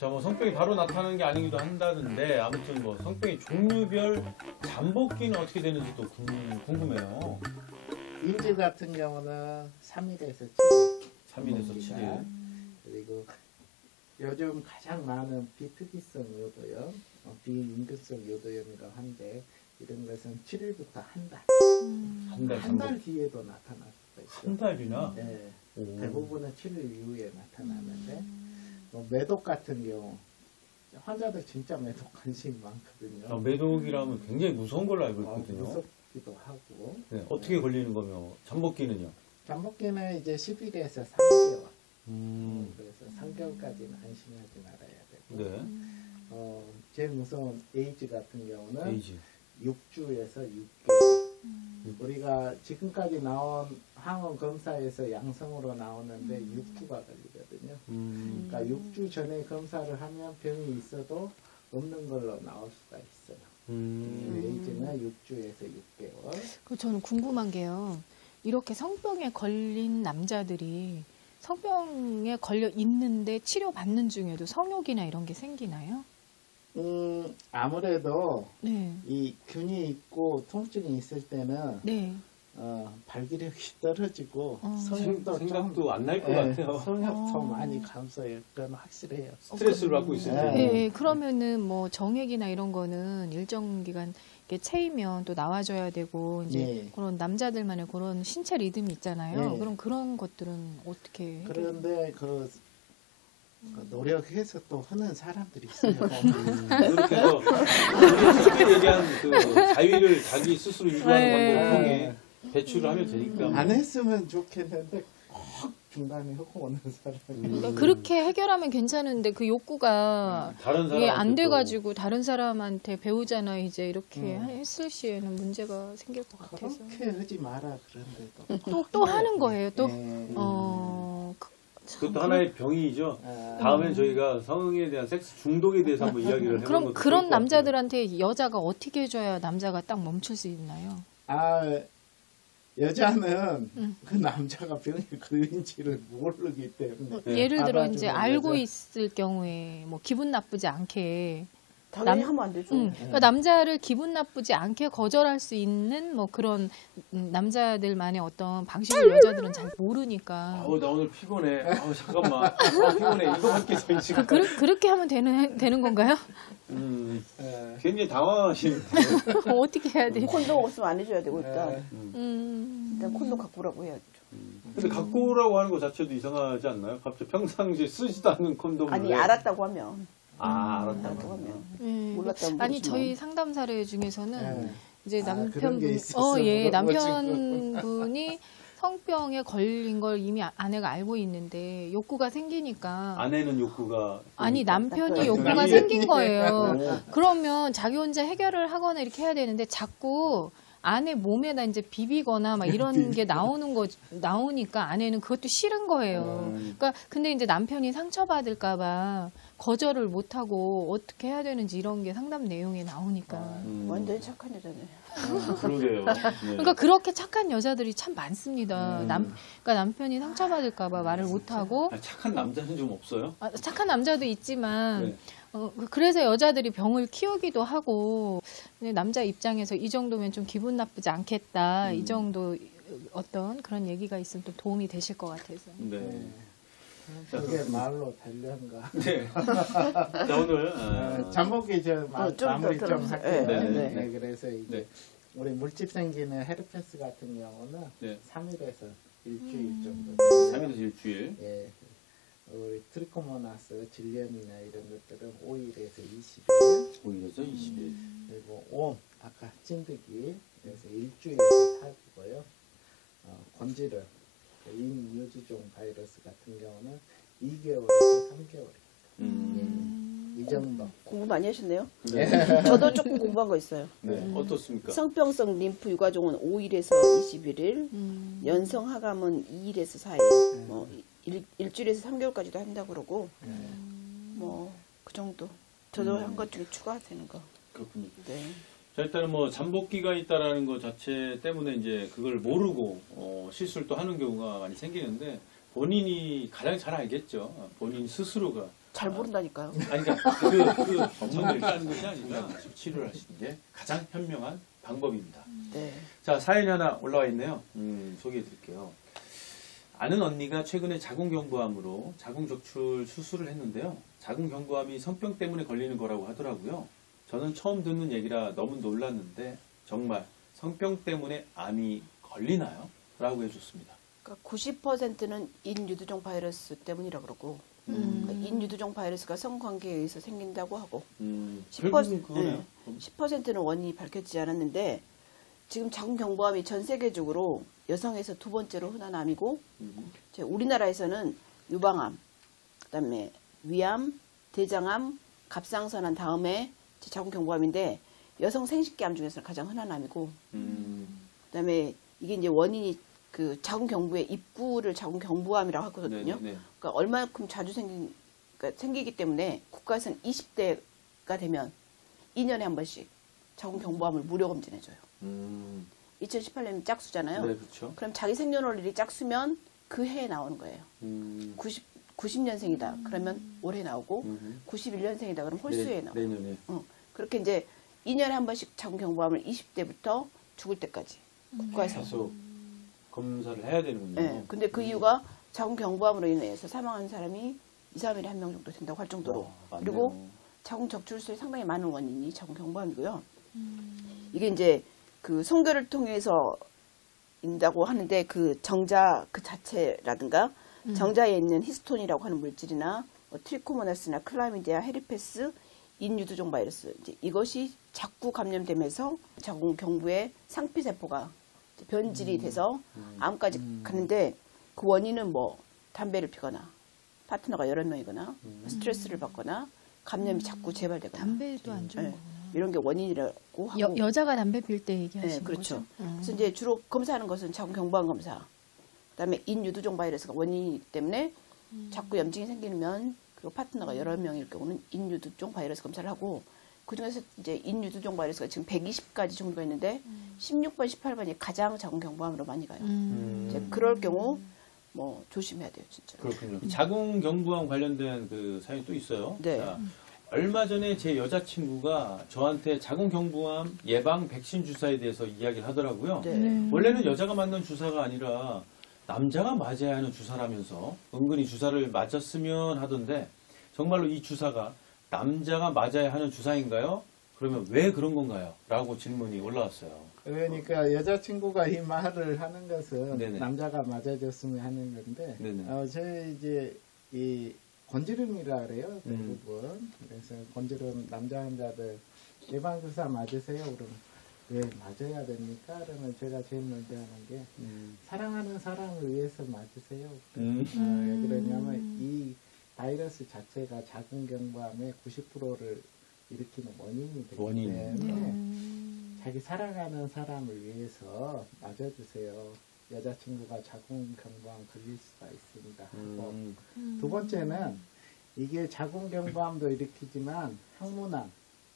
자, 뭐 성병이 바로 나타나는 게 아니기도 한다는데 아무튼 뭐 성병의 종류별 잠복기는 어떻게 되는지도 궁금해요. 인지 같은 경우는 3일에서 7일. 3일에서 7일. 그리고 요즘 가장 많은 비특이성 요도염, 비임금성 요도염이라고 하는데 이런 것은 7일부터 한 달. 한 달 뒤에도 나타날 수가 있어요. 한 달이나? 네. 대부분은 7일 이후에 나타나는데 뭐 매독 같은 경우 환자들 진짜 매독 관심이 많거든요. 매독이라면 굉장히 무서운 걸로 알고 있거든요. 무섭기도 하고. 네, 어떻게 걸리는 거며 잠복기는요? 잠복기는 이제 10일에서 3개월. 그래서 3개월까지는 안심하지 말아야 되고. 네. 제일 무서운 에이즈 같은 경우는 에이즈. 6주에서 6개월. 우리가 지금까지 나온 항원 검사에서 양성으로 나오는데 6주가 걸리거든요. 그러니까 6주 전에 검사를 하면 병이 있어도 없는 걸로 나올 수가 있어요. 에이즈는 6주에서 6개월. 저는 궁금한 게요. 이렇게 성병에 걸린 남자들이 성병에 걸려 있는데 치료받는 중에도 성욕이나 이런 게 생기나요? 아무래도 네. 이 균이 있고 통증이 있을 때는 네. 발기력이 떨어지고 생각도 안 날 것 같아요. 성욕도 많이 감소해요. 그건 확실해요. 스트레스를 받고 있을 때. 네. 그러면은 뭐 정액이나 이런 거는 일정 기간 이렇게 채이면 또 나와줘야 되고 이제 네. 그런 남자들만의 그런 신체 리듬이 있잖아요. 네. 그럼 그런 것들은 어떻게? 그런데 노력해서 또 하는 사람들이 있어요. 그렇게 해서 우리 쉽게 얘기한 그 자위를 자기 스스로 유도하는 방법을 통해 배출을 하면 되니까. 안 했으면 좋겠는데 꼭 중간에 하고 오는 사람이. 그러니까 그렇게 해결하면 괜찮은데 그 욕구가 다른 이게 안 사람한테 돼가지고 다른 사람한테 배우잖아 이제 이렇게 했을 시에는 문제가 생길 것 같아서 그렇게 하지 마라 그런데도 또 하는 거예요 또. 네. 그것도 하나의 병이죠. 다음엔 저희가 성에 대한 섹스 중독에 대해서 한번 이야기를 해보는 그럼 것도 그런 좋을 것 남자들한테 여자가 어떻게 해줘야 남자가 딱 멈출 수 있나요? 여자는 그 남자가 병에 걸린지를 모르기 때문에 예를 들어 이제 알아주는 알고 여자. 있을 경우에 뭐 기분 나쁘지 않게 당연히 하면 안 되죠. 그러니까 남자를 기분 나쁘지 않게 거절할 수 있는 뭐 그런 남자들만의 어떤 방식을 여자들은 잘 모르니까. 나 오늘 피곤해. 잠깐만. 피곤해. 이거 할게 지금. 그렇게 하면 되는 건가요? 굉장히 당황하시는데. 어떻게 해야 돼? 콘돔 없으면 안 해줘야 되고 일단. 일단 콘돔 갖고 오라고 해야죠. 근데 갖고 오라고 하는 것 자체도 이상하지 않나요? 갑자기 평상시에 쓰지도 않는 콘돔을. 아니 알았다고 하면. 알았다고 하면. 몰랐다면 아니 모르지만. 저희 상담 사례 중에서는 이제 그런 게 남편분, 있었어. 남편분이 성병에 걸린 걸 이미 아내가 알고 있는데 욕구가 생기니까. 아내는 욕구가. 아니 남편이 욕구가 남편이. 생긴 거예요. 그러면 자기 혼자 해결을 하거나 이렇게 해야 되는데 자꾸 아내 몸에다 이제 비비거나 막 이런 게 나오니까 아내는 그것도 싫은 거예요. 그러니까 근데 이제 남편이 상처받을까봐 거절을 못하고 어떻게 해야 되는지 이런 게 상담 내용에 나오니까. 완전히 착한 여자네. 그러게요. 네. 그러니까 그렇게 착한 여자들이 참 많습니다. 그러니까 남편이 상처받을까봐 말을 못하고. 착한 남자는 좀 없어요? 착한 남자도 있지만. 네. 그래서 여자들이 병을 키우기도 하고 근데 남자 입장에서 이 정도면 좀 기분 나쁘지 않겠다 이 정도 어떤 그런 얘기가 있으면 또 도움이 되실 것 같아서. 네. 그게 말로 되려는가. 네. 자 오늘 잠복기 마무리 좀 할게요. 네. 그래서 이제 우리 물집 생기는 헤르페스 같은 경우는 3일에서 일주일 정도. 3일에서 일주일. 예. 우리 트리코모나스, 질염이나 이런 것들은 5일에서 20일. 5일에서 20일. 그리고 아까 찐득이, 그래서 일주일에서 8주고요. 건지를, 인유지종 바이러스 같은 경우는 2개월에서 3개월입니다. 이 정도. 공부 많이 하셨네요. 네. 저도 조금 공부한 거 있어요. 네. 어떻습니까? 성병성 림프 유가종은 5일에서 21일, 연성 하감은 2일에서 4일, 뭐 일주일에서 3개월까지도 한다고 그러고, 뭐 그 정도. 저도 한 것 중에 추가되는 거. 그렇군요. 네. 자, 일단은 뭐 잠복기가 있다라는 것 자체 때문에 이제 그걸 모르고 실수를 또 하는 경우가 많이 생기는데 본인이 가장 잘 알겠죠. 본인 스스로가 잘 모른다니까요. 아니 그러니까 그 전을 까는 것이 아니라 치료를 하시는 게 가장 현명한 방법입니다. 네. 자, 사연이 하나 올라와 있네요. 소개해 드릴게요. 아는 언니가 최근에 자궁경부암으로 자궁적출 수술을 했는데요. 자궁경부암이 성병 때문에 걸리는 거라고 하더라고요. 저는 처음 듣는 얘기라 너무 놀랐는데 정말 성병 때문에 암이 걸리나요? 라고 해줬습니다. 그러니까 90%는 인유두종 바이러스 때문이라 그러고 그러니까 인유두종 바이러스가 성관계에 의해서 생긴다고 하고 10%는 그거네요. 10%는 원인이 밝혀지지 않았는데 지금 자궁경부암이 전 세계적으로 여성에서 두 번째로 흔한 암이고 이제 우리나라에서는 유방암, 그다음에 위암, 대장암, 갑상선암 다음에 자궁경부암인데 여성 생식기암 중에서는 가장 흔한 암이고 그다음에 이게 이제 원인이 그 자궁경부의 입구를 자궁경부암이라고 하거든요. 네네. 그러니까 얼마큼 자주 그러니까 생기기 때문에 국가에서는 20대가 되면 2년에 한 번씩 자궁경부암을 무료 검진해줘요. 2018년이 짝수잖아요. 네, 그렇죠. 그럼 자기 생년월일이 짝수면 그 해에 나오는 거예요. 90년생이다. 그러면 올해 나오고 91년생이다. 그러면 홀수에 나오고. 내년에. 그렇게 이제 2년에 한 번씩 자궁경부암을 20대부터 죽을 때까지 국가에서. 계속 검사를 해야 되는군요. 네. 근데 그 이유가 자궁경부암으로 인해서 사망한 사람이 2, 3일에 한 명 정도 된다고 할 정도로. 맞네요. 그리고 자궁적출술에 상당히 많은 원인이 자궁경부암이고요. 이게 이제 그 성교를 통해서 인다고 하는데 그 정자 그 자체라든가 정자에 있는 히스톤이라고 하는 물질이나 뭐 트리코모나스나 클라미디아, 헤르페스, 인유두종 바이러스 이제 이것이 자꾸 감염되면서 자궁경부의 상피세포가 변질이 돼서 암까지 가는데 그 원인은 뭐 담배를 피거나 파트너가 여러 명이거나 스트레스를 받거나 감염이 자꾸 재발되거나 담배도 안 좋은 네. 거구나. 이런 게 원인이라고 하고 여자가 담배 필 때 얘기하시는 네, 그렇죠. 거죠? 그래서 이제 주로 검사하는 것은 자궁경부암 검사, 그다음에 인유두종 바이러스가 원인이기 때문에 자꾸 염증이 생기면 그리고 파트너가 여러 명일 경우는 인유두종 바이러스 검사를 하고 그 중에서 이제 인유두종 바이러스가 지금 120가지 종류가 있는데 16번, 18번이 가장 자궁경부암으로 많이 가요. 이제 그럴 경우 뭐 조심해야 돼요, 진짜. 그렇군요. 자궁경부암 관련된 그 사연이 또 있어요. 네. 자, 얼마 전에 제 여자친구가 저한테 자궁경부암 예방 백신 주사에 대해서 이야기를 하더라고요. 네. 원래는 여자가 맞는 주사가 아니라 남자가 맞아야 하는 주사라면서 은근히 주사를 맞았으면 하던데 정말로 이 주사가 남자가 맞아야 하는 주사인가요? 그러면 왜 그런 건가요? 라고 질문이 올라왔어요. 그러니까 여자친구가 이 말을 하는 것은 네네. 남자가 맞아줬으면 하는 건데, 네네. 저희 이제 이 건지름이라 그래요, 대부분. 그래서 건지름 남자 환자들 예방주사 맞으세요? 그러면 왜 맞아야 됩니까? 그러면 제가 제일 먼저 하는 게 사랑하는 사람을 위해서 맞으세요. 왜 그러냐면 이 바이러스 자체가 자궁경부암의 90%를 일으키는 원인이 되기 때문에 자기 사랑하는 사람을 위해서 맞아주세요. 여자친구가 자궁경부암 걸릴 수가 있습니다. 두 번째는 이게 자궁경부암도 일으키지만 항문암,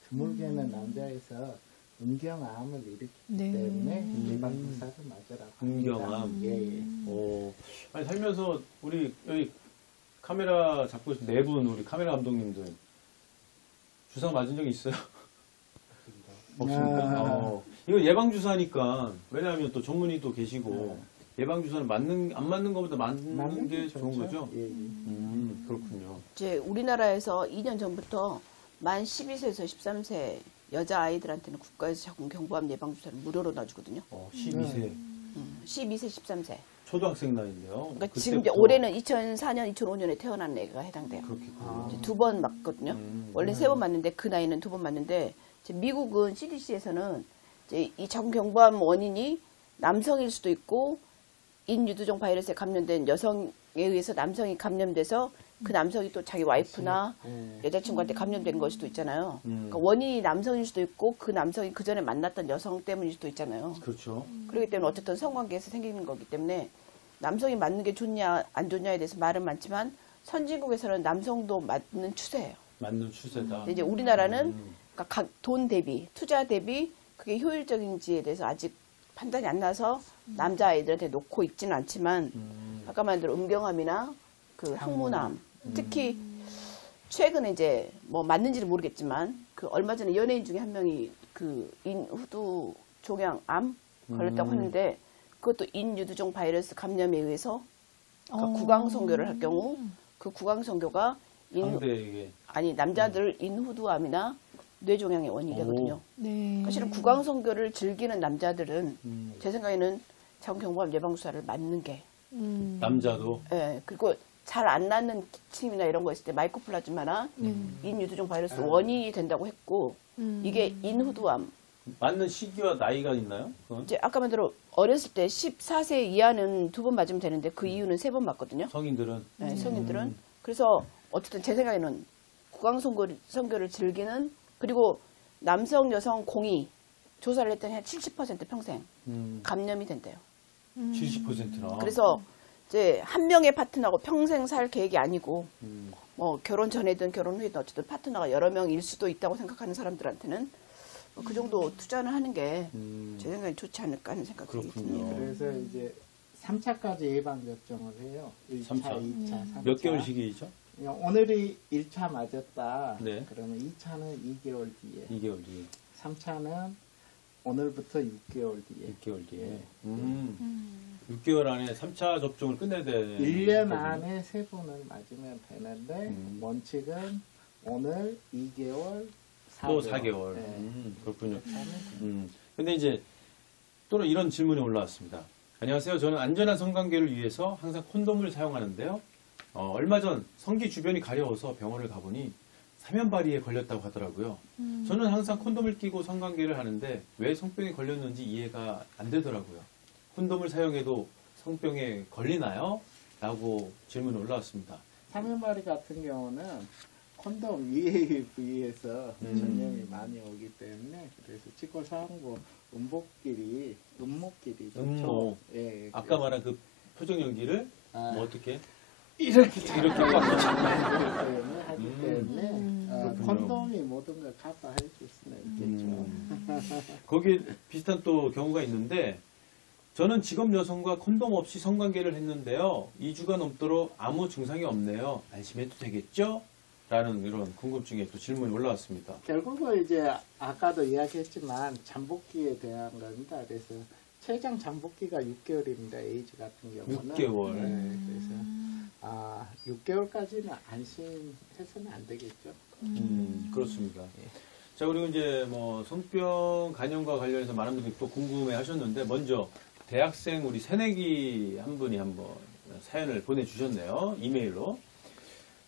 드물게는 남자에서 음경암을 일으키기 때문에 예방주사를 맞으라고 합니다. 음경암. 예. 아니, 살면서 우리 여기 카메라 잡고 계신 네 분 우리 카메라 감독님들 주사 맞은 적이 있어요? 없습니까? 이거 예방주사니까 왜냐하면 또 전문의도 계시고 예방주사는 안 맞는 것보다 맞는 게 좋은 거죠? 예. 그렇군요. 이제 우리나라에서 2년 전부터 만 12세에서 13세 여자 아이들한테는 국가에서 자궁경부암 예방주사를 무료로 놔주거든요. 12세 12세, 13세. 초등학생 나이인데요. 그러니까 지금 이제 올해는 2004년, 2005년에 태어난 애가 해당돼요. 그렇겠군요. 이제 2번 맞거든요. 원래 3번 맞는데 그 나이는 2번 맞는데 이제 미국은 CDC에서는 이제 이 자궁경부암 원인이 남성일 수도 있고 인유두종 바이러스에 감염된 여성에 의해서 남성이 감염돼서 그 남성이 또 자기 와이프나 여자친구한테 감염된 걸 수도 있잖아요. 그러니까 원인이 남성일 수도 있고 그 남성이 그 전에 만났던 여성 때문일 수도 있잖아요. 그렇죠. 그렇기 때문에 어쨌든 성관계에서 생기는 거기 때문에 남성이 맞는 게 좋냐 안 좋냐에 대해서 말은 많지만 선진국에서는 남성도 맞는 추세예요. 맞는 추세다. 근데 이제 우리나라는 그러니까 돈 대비 투자 대비 그게 효율적인지에 대해서 아직 판단이 안 나서 남자 아이들한테 놓고 있지는 않지만 아까 말한 대로 음경암이나 그 항문암 특히 최근에 이제 뭐 맞는지는 모르겠지만 그 얼마 전에 연예인 중에 한 명이 그 인후두 종양암 걸렸다고 하는데 그것도 인유두종 바이러스 감염에 의해서 그러니까 구강성교를 할 경우 그 구강성교가 상대에게 아니 남자들 인후두암이나 뇌종양의 원인이 되거든요. 네. 사실은 구강성교를 즐기는 남자들은 제 생각에는 자궁경부암 예방주사를 맞는 게 남자도 예, 그리고 잘 안 낫는 기침이나 이런 거 있을 때 마이코플라즈마나 인유두종 바이러스 원인이 된다고 했고 이게 인후두암 맞는 시기와 나이가 있나요? 그건? 이제 아까 말대로 어렸을 때 14세 이하는 2번 맞으면 되는데 그 이유는 3번 맞거든요. 성인들은 네, 성인들은. 그래서 어쨌든 제 생각에는 구강성교를 즐기는 그리고 남성 여성 공이 조사를 했더니 한 70% 평생 감염이 된대요. 70%나. 그래서 이제 한 명의 파트너하고 평생 살 계획이 아니고 뭐 결혼 전에든 결혼 후에든 어쨌든 파트너가 여러 명일 수도 있다고 생각하는 사람들한테는 그 정도 투자를 하는 게 제 생각에 좋지 않을까 하는 생각이 그렇군요. 듭니다. 그래서 이제 3차까지 예방 접종을 해요. 1차, 3차. 2차, 3차. 몇 개월 시기이죠? 오늘이 1차 맞았다. 네. 그러면 2차는 2개월 뒤에, 2개월 뒤에, 3차는 오늘부터 6개월 뒤에. 6개월 뒤에. 6개월 안에 3차 접종을 끝내야 되는 1년 거군요. 안에 3번을 맞으면 되는데 원칙은 오늘 2개월, 4개월. 또 4개월. 네. 그렇군요. 하면 근데 이제 또 이런 질문이 올라왔습니다. 안녕하세요. 저는 안전한 성관계를 위해서 항상 콘돔을 사용하는데요. 얼마 전 성기 주변이 가려워서 병원을 가보니 사면발이에 걸렸다고 하더라고요. 저는 항상 콘돔을 끼고 성관계를 하는데 왜 성병에 걸렸는지 이해가 안 되더라고요. 콘돔을 사용해도 성병에 걸리나요? 라고 질문이 올라왔습니다. 사면발이 같은 경우는 콘돔 위에 부위에서 전염이 많이 오기 때문에 그래서 치과상고 음목끼리 음모. 예, 아까 말한 그 표정 연기를 아. 뭐 어떻게 이렇게 이렇게 하기 때문에 그렇군요. 콘돔이 모든 걸 커버해 줄 수는 있겠죠. 거기에 비슷한 또 경우가 있는데 저는 직업 여성과 콘돔 없이 성관계를 했는데요. 2주가 넘도록 아무 증상이 없네요. 안심해도 되겠죠? 라는 이런 궁금증에 또 질문이 올라왔습니다. 결국은 이제 아까도 이야기했지만 잠복기에 대한 겁니다. 그래서 최장 잠복기가 6개월입니다. 에이즈 같은 경우는. 6개월. 네, 그래서 6개월까지는 안심해서는 안 되겠죠. 그렇습니다. 자, 그리고 이제 뭐 성병 간염과 관련해서 많은 분들이 또 궁금해 하셨는데 먼저 대학생 우리 새내기 한 분이 한번 사연을 보내주셨네요. 이메일로.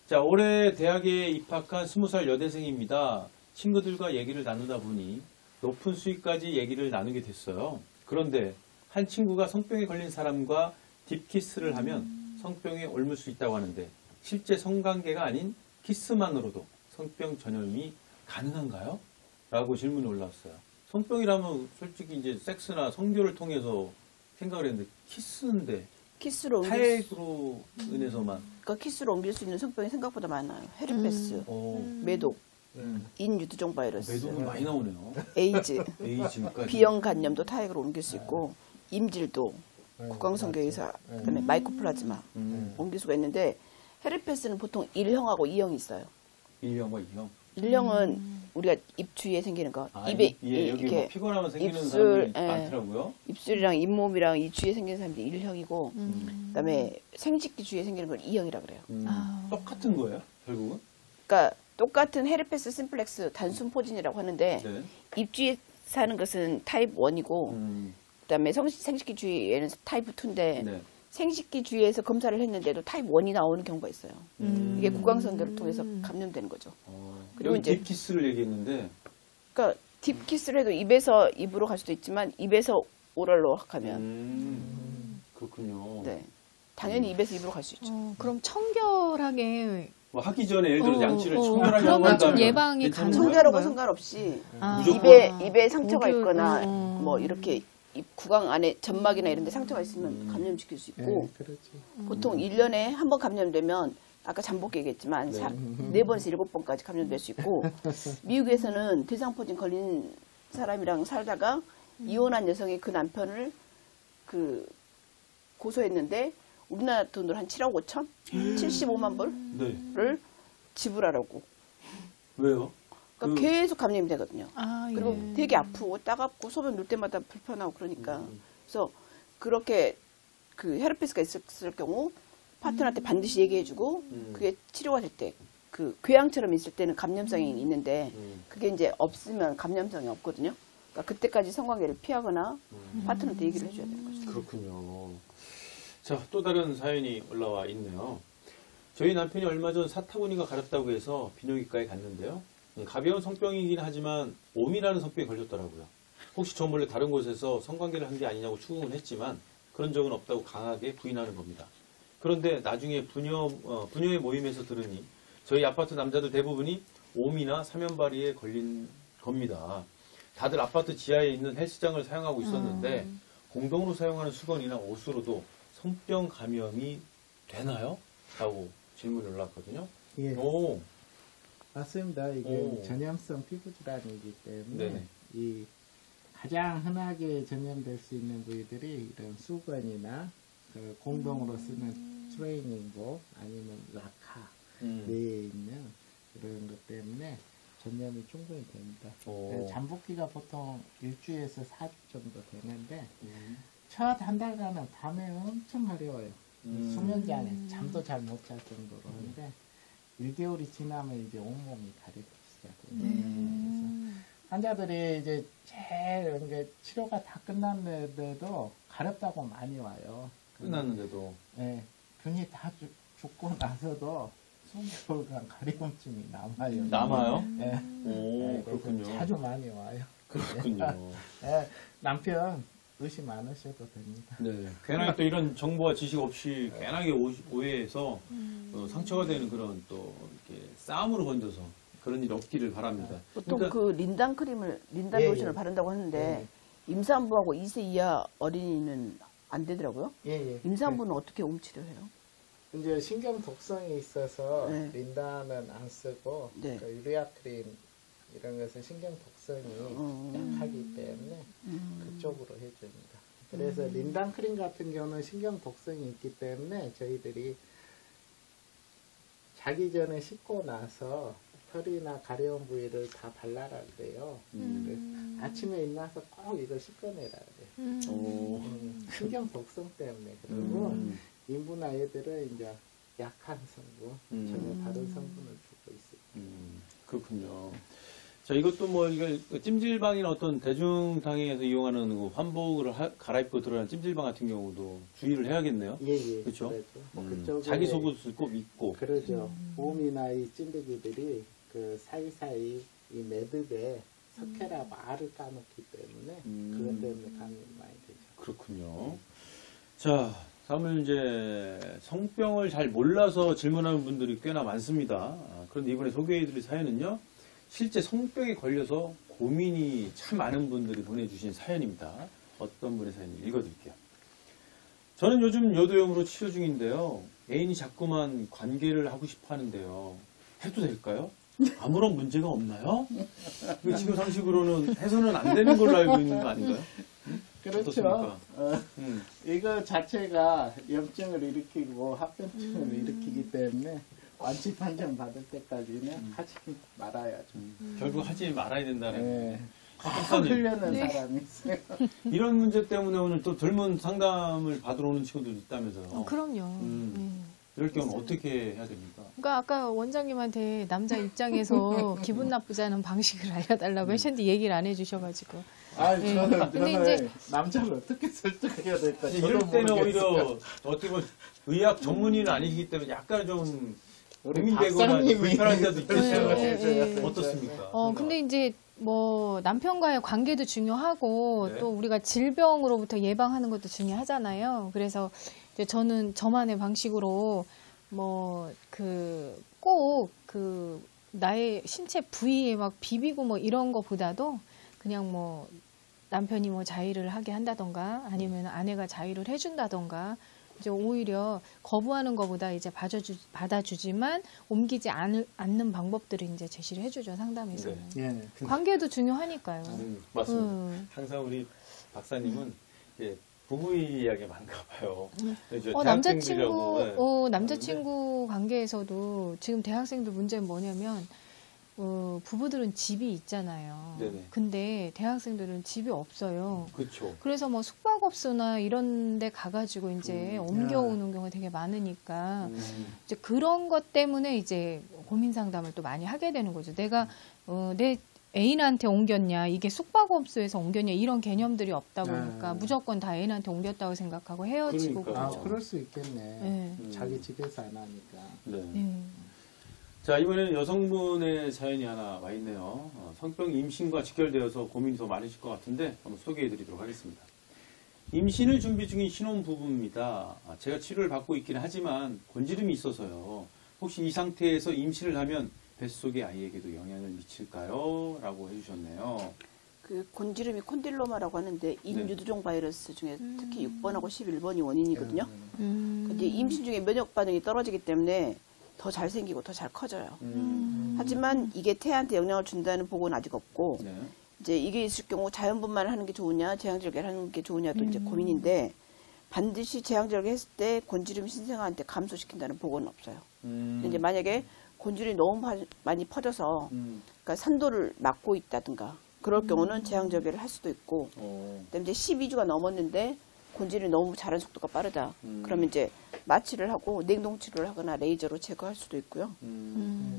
자, 올해 대학에 입학한 20살 여대생입니다. 친구들과 얘기를 나누다 보니 높은 수위까지 얘기를 나누게 됐어요. 그런데 한 친구가 성병에 걸린 사람과 딥키스를 하면 성병에 옮을 수 있다고 하는데 실제 성관계가 아닌 키스만으로도 성병 전염이 가능한가요? 라고 질문이 올라왔어요. 성병이라면 솔직히 이제 섹스나 성교를 통해서 생각을 했는데 키스인데 키스로 옮길 타액으로 인해서만 그러니까 키스로 옮길 수 있는 성병이 생각보다 많아요. 헤르페스, 매독, 인유두종 바이러스, 매독은 많이 나오네요. 에이즈, 에이즈까지. B형 간염도 타액으로 옮길 수 있고 임질도 구강성교에서 그다음에 마이코플라즈마 옮길 수가 있는데 헤르페스는 보통 1형하고 2형이 있어요. 1형과 2형. 1형은 우리가 입 주위에 생기는 거, 입에 예, 여기 뭐 이렇게 피곤하면 생기는 입술, 사람이 예. 많더라고요. 입술이랑 잇몸이랑 이 주위에 생기는 사람들이 1형이고 그다음에 생식기 주위에 생기는 걸 2형이라 그래요. 똑같은 거예요, 결국은? 그러니까 똑같은 헤르페스 심플렉스 단순 포진이라고 하는데 네. 입 주위에 사는 것은 타입 1이고 그다음에 생식기 주위에는 타입 2인데 네. 생식기 주위에서 검사를 했는데도 타입 1이 나오는 경우가 있어요. 이게 구강성교를 통해서 감염되는 거죠. 그리고 그리고 이제 딥키스를 얘기했는데 그러니까 딥키스를 해도 입에서 입으로 갈 수도 있지만 입에서 오랄로 하면 그렇군요. 네. 당연히 입에서 입으로 갈 수 있죠. 그럼 청결하게 뭐 하기 전에 예를 들어 양치를 청결하게 하고 그러면 좀 한다면 예방이 괜찮은 가능한 거예요? 청결하고 거예요? 상관없이 무조건? 입에 상처가 목욕, 있거나 뭐 이렇게 입 구강 안에 점막이나 이런 데 상처가 있으면 감염시킬 수 있고 그렇지. 보통 1년에 한 번 감염되면 아까 잠복 얘기했지만 4번에서 7번까지 감염될 수 있고 미국에서는 대상포진 걸린 사람이랑 살다가 이혼한 여성이 그 남편을 그 고소했는데 우리나라 돈으로 한 7억 5천? 75만 불을 지불하라고. 왜요? 그러니까 계속 감염이 되거든요. 아, 그리고 예. 되게 아프고 따갑고 소변 놓을 때마다 불편하고 그러니까. 그래서 그렇게 그 헤르페스가 있을 경우 파트너한테 반드시 얘기해주고 그게 치료가 될 때 그 궤양처럼 있을 때는 감염성이 있는데 그게 이제 없으면 감염성이 없거든요. 그러니까 그때까지 성관계를 피하거나 파트너한테 얘기를 해줘야 되는 거죠. 그렇군요. 자, 또 다른 사연이 올라와 있네요. 저희 남편이 얼마 전 사타구니가 가렵다고 해서 비뇨기과에 갔는데요. 가벼운 성병이긴 하지만 옴이라는 성병에 걸렸더라고요. 혹시 저 몰래 다른 곳에서 성관계를 한 게 아니냐고 추궁은 했지만 그런 적은 없다고 강하게 부인하는 겁니다. 그런데 나중에 부녀의 모임에서 들으니 저희 아파트 남자들 대부분이 옴이나 사면발이에 걸린 겁니다. 다들 아파트 지하에 있는 헬스장을 사용하고 있었는데 공동으로 사용하는 수건이나 옷으로도 성병 감염이 되나요? 라고 질문이 올라왔거든요. 예, 오, 맞습니다. 이게 오. 전염성 피부 질환이기 때문에 네네. 이 가장 흔하게 전염될 수 있는 부위들이 이런 수건이나 그 공동으로 쓰는 트레이닝복 아니면 라카 뇌에 있는 그런 것 때문에 전염이 충분히 됩니다. 오. 잠복기가 보통 일주에서 4주 정도 되는데 첫 한 달간은 밤에 엄청 가려워요. 수면제안에 잠도 잘 못 잘 정도로 하는데 1개월이 지나면 이제 온몸이 가렵기 시작해요. 그래서 환자들이 이제 제일 이제 치료가 다 끝났는데도 가렵다고 많이 와요. 끝났는데도. 네, 균이 다 죽고 나서도 수개월간 가려움증이 남아요. 남아요? 네. 오, 네, 그렇군요. 자주 많이 와요. 그렇군요. 네, 남편 의심 안 하셔도 됩니다. 네. 괜하게 또 이런 정보와 지식 없이 괜하게 오해해서 상처가 되는 그런 또 이렇게 싸움으로 번져서 그런 일이 없기를 바랍니다. 보통 그러니까- 그 린단 크림을 린단 예, 로션을 예. 바른다고 하는데 예. 임산부하고 2세 이하 어린이는 안 되더라고요. 예, 예. 임산부는 어떻게 옴치료해요? 이제 신경 독성이 있어서 네. 린단은 안 쓰고 네. 그 유리아 크림 이런 것은 신경 독성이 약하기 때문에 그쪽으로 해줍니다. 그래서 린단 크림 같은 경우는 신경 독성이 있기 때문에 저희들이 자기 전에 씻고 나서 털이나 가려운 부위를 다 발라라 그래요. 그래서 아침에 일어나서 꼭 이거 씻어내라 그래요. 오. 신경 독성 때문에 그리고 인분 아이들은 이제 약한 성분, 전혀 다른 성분을 주고 있어요. 그렇군요. 자, 이것도 뭐, 이게 찜질방이나 어떤 대중탕에서 이용하는 그 환복을 갈아입고 들어가는 찜질방 같은 경우도 주의를 해야겠네요. 예. 그쵸? 그렇죠. 그쪽에 자기 속옷을 꼭 입고. 그러죠. 봄이나 이 찐득이들이 그 사이사이 이 매듭에 석회라고 알을 까놓기 때문에 그것 때문에 감염이 많이 되죠. 그렇군요. 자, 다음은 이제 성병을 잘 몰라서 질문하는 분들이 꽤나 많습니다. 그런데 이번에 소개해드릴 사연은요. 실제 성병에 걸려서 고민이 참 많은 분들이 보내주신 사연입니다. 어떤 분의 사연인지 읽어드릴게요. 저는 요즘 여도형으로 치료 중인데요. 애인이 자꾸만 관계를 하고 싶어 하는데요. 해도 될까요? 아무런 문제가 없나요? 이거 지금 상식으로는 해서는 안 되는 걸로 알고 있는 거 아닌가요? 그렇죠. 어떻습니까? 이거 자체가 염증을 일으키고 합병증을 일으키기 때문에 완치 판정 받을 때까지는 하지 말아야죠. 결국 하지 말아야 된다는 네. 박사님, 흘려는 사람이 있어요. 이런 문제 때문에 오늘 또 젊은 상담을 받으러 오는 친구들도 있다면서요. 그럼요. 이럴 경우는 어떻게 해야 됩니까? 그러니까 아까 원장님한테 남자 입장에서 기분 나쁘지 않은 방식을 알려달라고 하셨는데 얘기를 안 해주셔가지고. 아, 저는 근데 이제 남자를 어떻게 설득해야 될까? 이럴 저도 때는 모르겠어요. 오히려 어떻게 보면 의학 전문의는 아니시기 때문에 약간 좀 우리 고민되거나 박사님이 불편한 데도 설명을 있겠어요. 해줘야 네. 되죠. 어떻습니까? 근데 이제 뭐 남편과의 관계도 중요하고 네. 또 우리가 질병으로부터 예방하는 것도 중요하잖아요. 그래서 이제 저는 저만의 방식으로 뭐 꼭 나의 신체 부위에 막 비비고 뭐 이런 거보다도 그냥 뭐 남편이 뭐 자위를 하게 한다던가 아니면 아내가 자위를 해준다던가 이제 오히려 거부하는 것보다 이제 받아주지만 옮기지 않는 방법들을 이제 제시를 해주죠, 상담에서는. 네. 예. 관계도 중요하니까요. 맞습니다. 항상 우리 박사님은 이제 부부 이야기가 많은가 봐요. 이제 남자친구, 대학생들하고, 남자친구 관계에서도 지금 대학생들 문제는 뭐냐면, 부부들은 집이 있잖아요. 네네. 근데 대학생들은 집이 없어요. 그렇죠. 그래서 뭐 숙박업소나 이런 데 가가지고 이제 옮겨오는 경우가 되게 많으니까, 이제 그런 것 때문에 이제 고민 상담을 또 많이 하게 되는 거죠. 내가, 내 애인한테 옮겼냐, 이게 숙박업소에서 옮겼냐, 이런 개념들이 없다 보니까 무조건 다 애인한테 옮겼다고 생각하고 헤어지고 그러니까요. 그러죠. 그럴 수 있겠네. 네. 자기 집에서 안 하니까. 네. 네. 자, 이번에는 여성분의 사연이 하나 와 있네요. 성병 임신과 직결되어서 고민이 더 많으실 것 같은데 한번 소개해 드리도록 하겠습니다. 임신을 준비 중인 신혼부부입니다. 제가 치료를 받고 있기는 하지만 곤지름이 있어서요. 혹시 이 상태에서 임신을 하면 뱃속의 아이에게도 영향을 미칠까요? 라고 해주셨네요. 그 곤지름이 콘딜로마라고 하는데 인유두종 바이러스 중에 특히 6번하고 11번이 원인이거든요. 근데 임신 중에 면역 반응이 떨어지기 때문에 더 잘 생기고 더 잘 커져요. 하지만 이게 태아한테 영향을 준다는 보고는 아직 없고 네. 이제 이게 있을 경우 자연분만을 하는 게 좋으냐 제왕절개를 하는 게 좋으냐도 이제 고민인데 반드시 제왕절개 했을 때 곤지름 신생아한테 감소시킨다는 보고는 없어요. 근데 이제 만약에 곤지름이 너무 많이 퍼져서 그러니까 산도를 막고 있다든가 그럴 경우는 제왕절개를 할 수도 있고 그다음에 이제 12주가 넘었는데 곤지름이 너무 자란 속도가 빠르다. 그러면 이제 마취를 하고 냉동 치료를 하거나 레이저로 제거할 수도 있고요.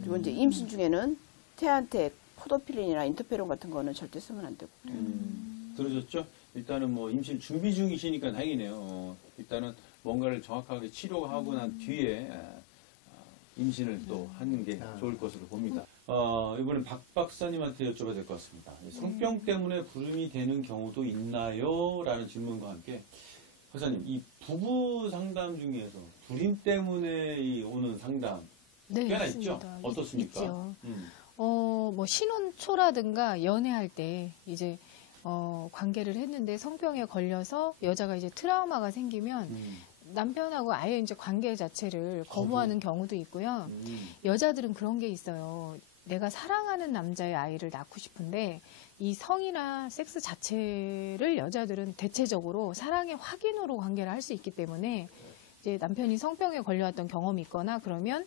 그리고 이제 임신 중에는 태아한테 포도필린이나 인터페론 같은 거는 절대 쓰면 안 되고. 들으셨죠? 일단은 뭐 임신 준비 중이시니까 다행이네요. 일단은 뭔가를 정확하게 치료하고 난 뒤에 임신을 또 하는 게 좋을 것으로 봅니다. 이번엔 박 박사님한테 여쭤봐야 될 것 같습니다. 성병 때문에 불임이 되는 경우도 있나요? 라는 질문과 함께 박사님, 이 부부 상담 중에서 불임 때문에 오는 상담 네, 꽤나 있습니다. 있죠? 어떻습니까? 있죠. 뭐 신혼 초라든가 연애할 때 이제 관계를 했는데 성병에 걸려서 여자가 이제 트라우마가 생기면 남편하고 아예 이제 관계 자체를 거부하는 경우도 있고요. 여자들은 그런 게 있어요. 내가 사랑하는 남자의 아이를 낳고 싶은데 이 성이나 섹스 자체를 여자들은 대체적으로 사랑의 확인으로 관계를 할 수 있기 때문에 이제 남편이 성병에 걸려왔던 경험이 있거나 그러면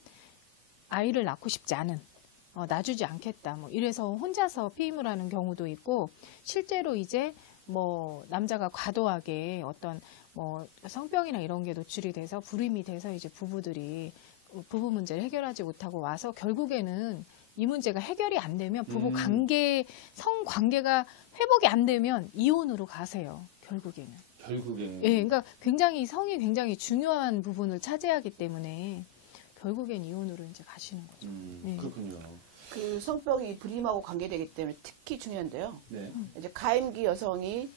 아이를 낳고 싶지 않은 놔주지 않겠다. 뭐 이래서 혼자서 피임을 하는 경우도 있고 실제로 이제 뭐 남자가 과도하게 어떤 뭐 성병이나 이런 게 노출이 돼서 불임이 돼서 이제 부부들이 부부 문제를 해결하지 못하고 와서 결국에는 이 문제가 해결이 안 되면 부부 관계 성 관계가 회복이 안 되면 이혼으로 가세요. 결국에는. 결국에는. 예, 그러니까 굉장히 성이 굉장히 중요한 부분을 차지하기 때문에 결국엔 이혼으로 이제 가시는 거죠. 네. 그렇군요. 그 성병이 불임하고 관계되기 때문에 특히 중요한데요. 네. 이제 가임기 여성이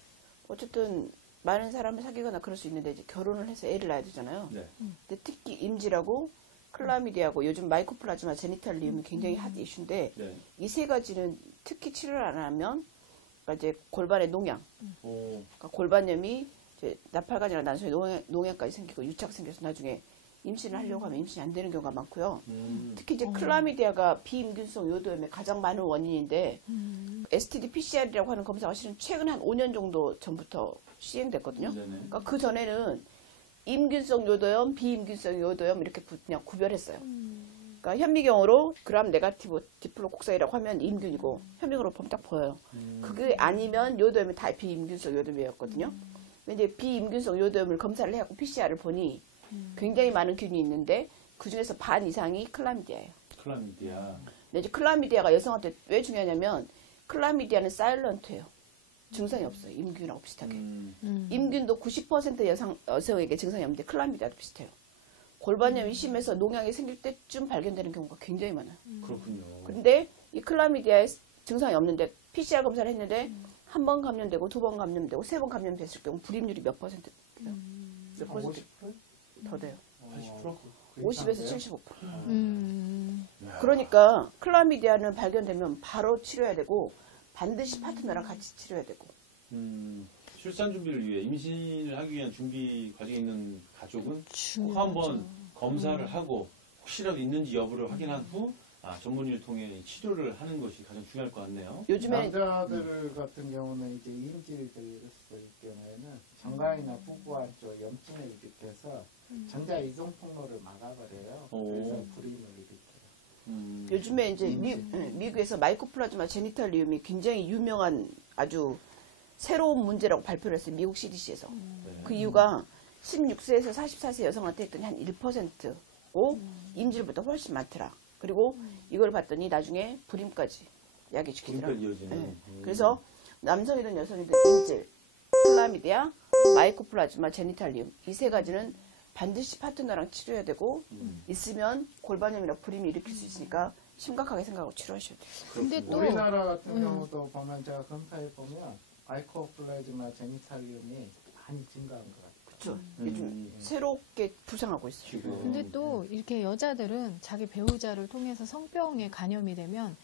어쨌든 많은 사람을 사귀거나 그럴 수 있는데 이제 결혼을 해서 애를 낳아야 되잖아요. 네. 근데 특히 임지라고 클라미디아고 요즘 마이코플라즈마 제니탈리움이 굉장히 핫 이슈인데 네. 이 세 가지는 특히 치료를 안 하면 그러니까 이제 골반에 농양, 그러니까 골반염이 이제 나팔가지나 난소에 농양까지 생기고 유착 생겨서 나중에 임신을 하려고 하면 임신이 안 되는 경우가 많고요. 특히 이제 클라미디아가 비임균성 요도염의 가장 많은 원인인데 STD PCR이라고 하는 검사가 실은 최근 한 5년 정도 전부터 시행됐거든요. 네네. 그러니까 그 전에는 임균성 요도염, 비임균성 요도염 이렇게 그냥 구별했어요. 그러니까 현미경으로 그람 네가티브 디플로콕사이라고 하면 임균이고 현미경으로 보면 딱 보여요. 그게 아니면 요도염이 다 비임균성 요도염이었거든요. 근데 이제 비임균성 요도염을 검사를 해갖고 PCR을 보니 굉장히 많은 균이 있는데 그 중에서 반 이상이 클라미디아예요. 클라미디아. 근데 이제 클라미디아가 여성한테 왜 중요하냐면 클라미디아는 사일런트예요. 증상이 없어요. 임균하고 비슷하게. 임균도 90% 여성에게 증상이 없는데 클라미디아도 비슷해요. 골반염이 심해서 농양이 생길 때쯤 발견되는 경우가 굉장히 많아요. 그렇군요. 근데 이 클라미디아에 증상이 없는데 PCR 검사를 했는데 한 번 감염되고 두 번 감염되고 세 번 감염됐을 경우 불임률이 몇 퍼센트? 몇 퍼센트? 50%? 더 돼요. 80%? 50에서 75%. 그러니까 클라미디아는 발견되면 바로 치료해야 되고 반드시 파트너랑 같이 치료해야 되고. 출산 준비를 위해 임신을 하기 위한 준비 과정에 있는 가족은 꼭 한번 검사를 하고 혹시라도 있는지 여부를 확인한 후 전문의를 통해 치료를 하는 것이 가장 중요할 것 같네요. 요즘에 남자들 같은 경우는 이제 인질들 있을 경우에는 정강이나 부부한 쪽 염증을 일으켜서 전자 이동 통로를 막아버려요. 그래서 불임을 일으켜요. 요즘에 이제 미국에서 마이코플라즈마 제니탈리움이 굉장히 유명한 아주 새로운 문제라고 발표를 했어요. 미국 CDC에서. 그 이유가 16세에서 44세 여성한테 했더니 한 1%고 임질보다 훨씬 많더라. 그리고 이걸 봤더니 나중에 불임까지 야기시키더라고요. 불임까지 이어지는. 네. 그래서 남성이든 여성이든 임질, 클라미디아, 마이코플라즈마 제니탈리움 이 세 가지는 반드시 파트너랑 치료해야 되고 있으면 골반염이나 불임이 일으킬 수 있으니까 심각하게 생각하고 치료하셔야 돼요. 근데 또 우리나라 같은 경우도 보면 제가 검사해 보면 마이코플라즈마 제니탈리움이 많이 증가한 것 같아요. 그렇죠. 요즘 새롭게 부상하고 있어요. 근데 또 이렇게 여자들은 자기 배우자를 통해서 성병에 간염이 되면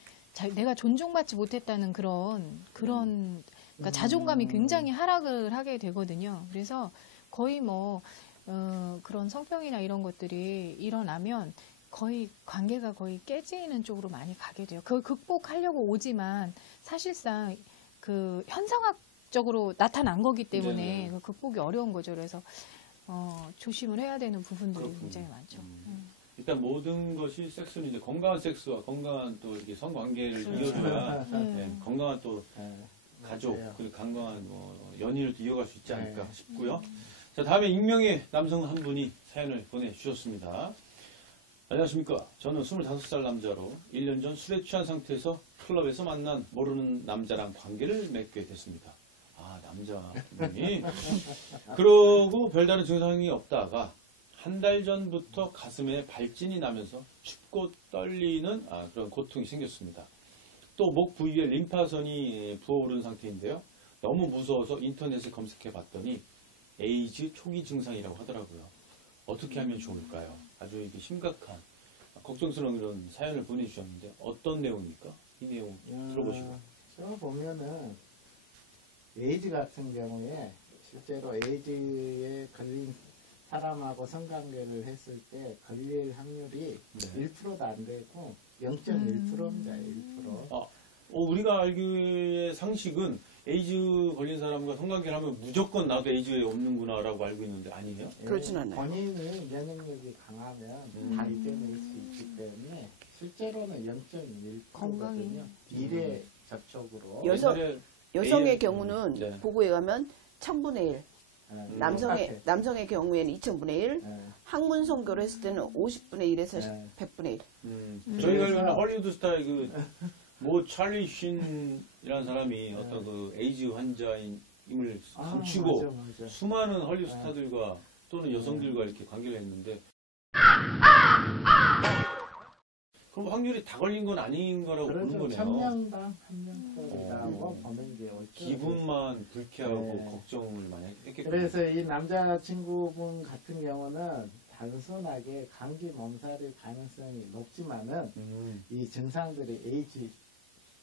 내가 존중받지 못했다는 그런 그러니까 자존감이 굉장히 하락을 하게 되거든요. 그래서 거의 뭐 그런 성병이나 이런 것들이 일어나면 거의 관계가 거의 깨지는 쪽으로 많이 가게 돼요. 그걸 극복하려고 오지만 사실상 그 현상학적으로 나타난 거기 때문에 그 극복이 어려운 거죠. 그래서 조심을 해야 되는 부분들이 그렇군요. 굉장히 많죠. 일단 모든 것이 섹스는 이제 건강한 섹스와 건강한 또 이렇게 성관계를 이어줘야 건강한 또 가족 맞아요. 그리고 건강한 연인을 또 이어갈 수 있지 않을까 싶고요. 자, 다음에 익명의 남성 한 분이 사연을 보내주셨습니다. 안녕하십니까. 저는 25살 남자로 1년 전 술에 취한 상태에서 클럽에서 만난 모르는 남자랑 관계를 맺게 됐습니다. 남자분이. 그러고 별다른 증상이 없다가 한 달 전부터 가슴에 발진이 나면서 춥고 떨리는 그런 고통이 생겼습니다. 또 목 부위에 림파선이 부어오른 상태인데요. 너무 무서워서 인터넷에 검색해 봤더니 에이즈 초기 증상이라고 하더라고요. 어떻게 하면 좋을까요? 아주 이게 심각한 걱정스러운 이런 사연을 보내주셨는데 어떤 내용입니까? 이 내용 들어보시고. 저 보면은 에이즈 같은 경우에 실제로 에이즈에 걸린 사람하고 성관계를 했을 때 걸릴 확률이 1%도 안 되고 0.1%입니다. 1%. 우리가 알기에 상식은 에이즈 걸린 사람과 성관계를 하면 무조건 나도 에이즈에 없는구나라고 알고 있는데 아니에요? 그렇진 않아요. 본인의 면역력이 강하면 다 이겨낼 수 있기 때문에 실제로는 0.1%거든요. 비례 접촉으로. 여성의 경우는 보고에 가면 1000분의 1, 남성의 경우에는 2000분의 1, 학문 성교를 했을 때는 50분의 1에서 100분의 1. 저희가 알기로는 헐리우드 스타의 찰리 쉰이라는 사람이 어떤 그 에이즈 환자임을 감추고 맞아. 수많은 헐리우드 스타들과 또는 여성들과 이렇게 관계를 했는데 그럼 확률이 다 걸린 건 아닌 거라고 보는 거네요. 1000명당 1명꼴이라고 보는 게 옳죠. 기분만 불쾌하고 걱정을 많이 했겠군요. 그래서 이 남자친구분 같은 경우는 단순하게 감기 몸살일 가능성이 높지만은 이 증상들이 에이즈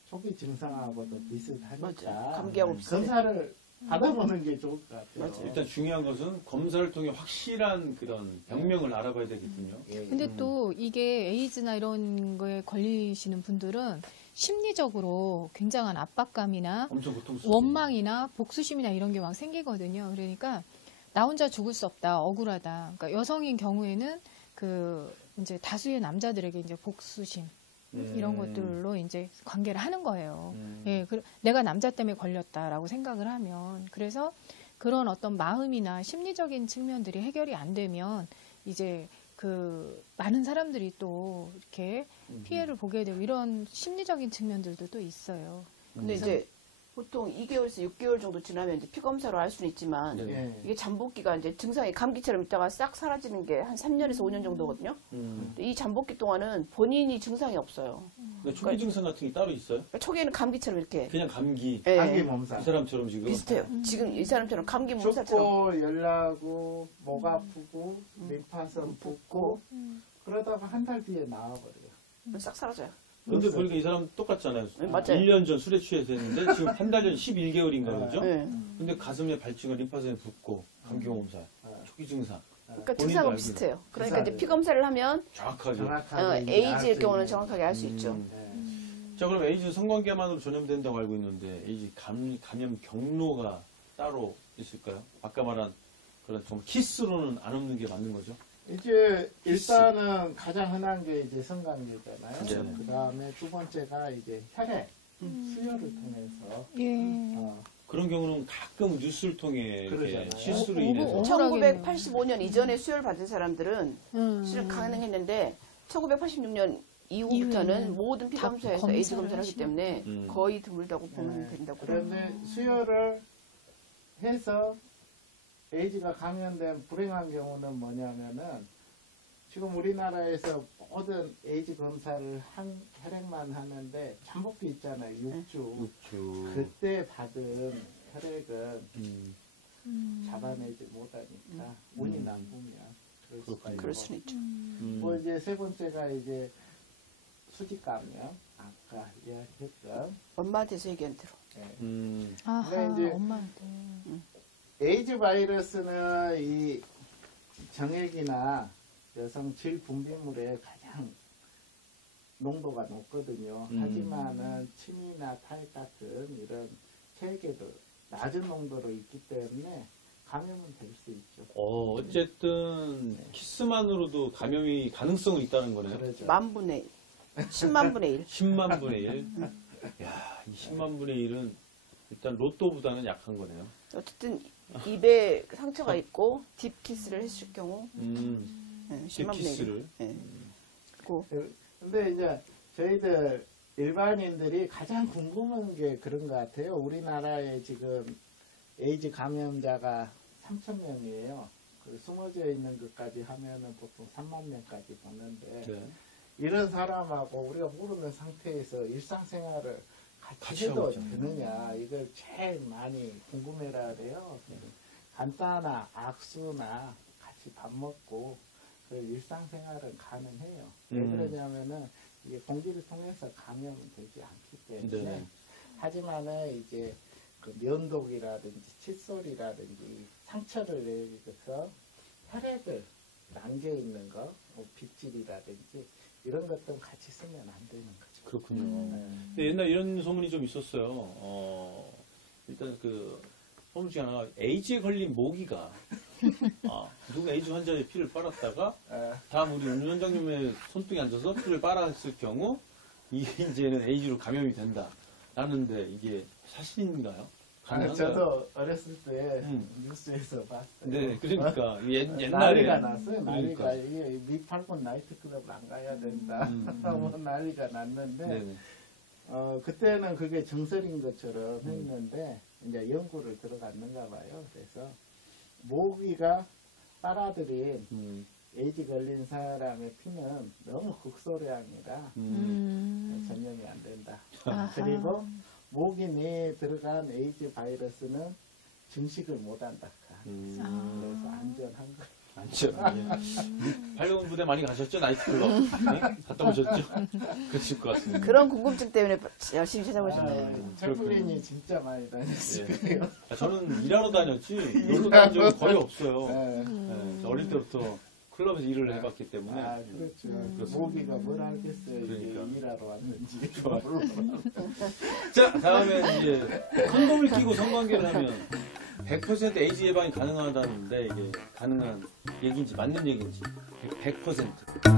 초기 증상하고도 비슷하니까 맞아요. 감기하고 비슷해. 검사를 받아보는 게 좋을 것 같아요. 맞아요. 일단 중요한 것은 검사를 통해 확실한 그런 병명을 알아봐야 되겠군요. 근데 또 이게 에이즈나 이런 거에 걸리시는 분들은 심리적으로 굉장한 압박감이나 엄청 고통스럽죠. 원망이나 복수심이나 이런 게 막 생기거든요. 그러니까 나 혼자 죽을 수 없다, 억울하다. 그러니까 여성인 경우에는 이제 다수의 남자들에게 이제 복수심 이런 것들로 이제 관계를 하는 거예요. 예, 내가 남자 때문에 걸렸다라고 생각을 하면 그래서 그런 어떤 마음이나 심리적인 측면들이 해결이 안 되면 이제 많은 사람들이 또 이렇게 피해를 보게 되고 이런 심리적인 측면들도 또 있어요. 근데 이제 보통 2개월에서 6개월 정도 지나면 이제 피검사로 알 수는 있지만 이게 잠복기가 이제 증상이 감기처럼 있다가 싹 사라지는 게 한 3년에서 5년 정도거든요. 이 잠복기 동안은 본인이 증상이 없어요. 초기 증상 같은 게 따로 있어요? 그러니까 초기에는 감기처럼 이렇게 그냥 감기. 감기 몸살. 그 사람처럼 지금. 비슷해요. 지금 이 사람처럼 감기 몸살처럼. 춥고 열나고 목 아프고 림파선 붓고 그러다가 한 달 뒤에 나와버려요. 싹 사라져요. 근데 보니까 이 사람 똑같잖아요. 네, 맞아요. 1년 전 술에 취해서 했는데 지금 한 달 전 11개월인가 그죠? 네. 근데 가슴에 발진과 림파선에 붓고 감기 몸살, 초기 증상. 그러니까 본인도 주사하고 알고 비슷해요. 그러니까 주사를. 이제 피 검사를 하면 정확하게. 정확하게 이제 알 에이즈일 수 경우는 있는. 정확하게 알 수 있죠. 네. 자, 그럼 에이즈 성관계만으로 전염된다고 알고 있는데 에이즈 감염 경로가 따로 있을까요? 아까 말한 그런 좀 키스로는 안 없는 게 맞는 거죠? 이제 일단은 가장 흔한 게 이제 성관계잖아요. 네. 그 다음에 두 번째가 이제 혈액, 수혈을 통해서 예. 그런 경우는 가끔 뉴스를 통해 이렇게 그러잖아요. 실수로 어, 인해서 1985년 이전에 수혈 받은 사람들은 실은 음. 가능했는데 1986년 이후부터는 이후에는 모든 피 다 검사에서 검사를 에이즈 검사를 하기 하시나? 때문에 음. 거의 드물다고 보면 네. 된다고. 그런데 수혈을 해서 에이즈가 감염된 불행한 경우는 뭐냐면은 지금 우리나라에서 모든 에이즈 검사를 한 혈액만 하는데 잠복기 있잖아요. 6주. 그렇죠. 그때 받은 혈액은 음, 잡아내지 못하니까 운이 나쁘면 그럴 수가 그렇군요. 있고. 그럴 수는 있죠. 뭐 이제 세 번째가 이제 수직감염 아까 이야기했던 엄마한테서 얘기한 대로. 아하, 근데 이제 엄마한테. 에이즈 바이러스는 이 정액이나 여성 질 분비물에 가장 농도가 높거든요. 하지만은 침이나 탈 같은 이런 체액에도 낮은 농도로 있기 때문에 감염은 될 수 있죠. 어쨌든 키스만으로도 감염이 가능성은 있다는 거네요. 그러죠. 10,000분의 1. 10만 분의 1. 10만 분의 1. 야, 이 10만 분의 1은 일단 로또보다는 약한 거네요. 어쨌든 입에 상처가 있고 딥키스를 했을 경우 네, 10만 분의 1. 키스를. 네. 그리고 근데 이제 저희들 일반인들이 가장 궁금한 게 그런 것 같아요. 우리나라에 지금 에이즈 감염자가 3,000명이에요. 숨어져 있는 것까지 하면은 보통 3만 명까지 보는데 네. 이런 사람하고 우리가 모르는 상태에서 일상생활을 같이 같이 해도 하고 있죠. 되느냐 이걸 제일 많이 궁금해라 그래요. 간단한 악수나 같이 밥 먹고 그 일상생활은 가능해요. 왜 그러냐면은 이게 공기를 통해서 감염은 되지 않기 때문에 네. 하지만은 이제 그 면도기라든지 칫솔이라든지 상처를 내서 혈액을 남겨 있는 거, 뭐 빗질이라든지 이런 것들은 같이 쓰면 안 되는 거죠. 그렇군요. 네. 근데 옛날 이런 소문이 좀 있었어요. 일단 그 소문 중에 하나가 에이즈에 걸린 모기가 누가 에이즈 환자의 피를 빨았다가 다음 우리 운 원장님의 손등에 앉아서 피를 빨았을 경우 이게 이제는 에이즈로 감염이 된다. 라는데 이게 사실인가요? 가능한가요? 저도 어렸을 때 음. 뉴스에서 봤어요. 네, 그러니까 옛날에 난리가 났어요. 난리가 그러니까. 이게 밑팔군 나이트클럽 안 가야 된다. 뭐 난리가 났는데 네네. 그때는 그게 정설인 것처럼 했는데 이제 연구를 들어갔는가 봐요. 그래서 모기가 빨아들인 에이즈 걸린 사람의 피는 너무 극소량이라 전염이 안 된다. 아하. 그리고 모기 내에 들어간 에이즈 바이러스는 증식을 못한다. 그래서 안전한 거. 안전. 발군 부대 많이 가셨죠? 나이트클럽. 네? 갔다 오셨죠? 그러실 것 같습니다. 그런 궁금증 때문에 열심히 찾아보셨네요. 철풀린이 진짜 많이 다녔어요. 예. 저는 일하러 다녔지 놀러 다닌 적은 거의 없어요. 네. 네, 저 어릴 때부터 클럽에서 일을 해봤기 때문에 아, 그렇죠. 그렇습니다. 모기가 뭘 알겠어요. 그러니까. 이게 일하러 왔는지. 자, 다음에 이제 콘돔을 끼고 성관계를 하면 100% 에이즈 예방이 가능하다는데 이게 가능한 얘기인지 맞는 얘기인지 100%.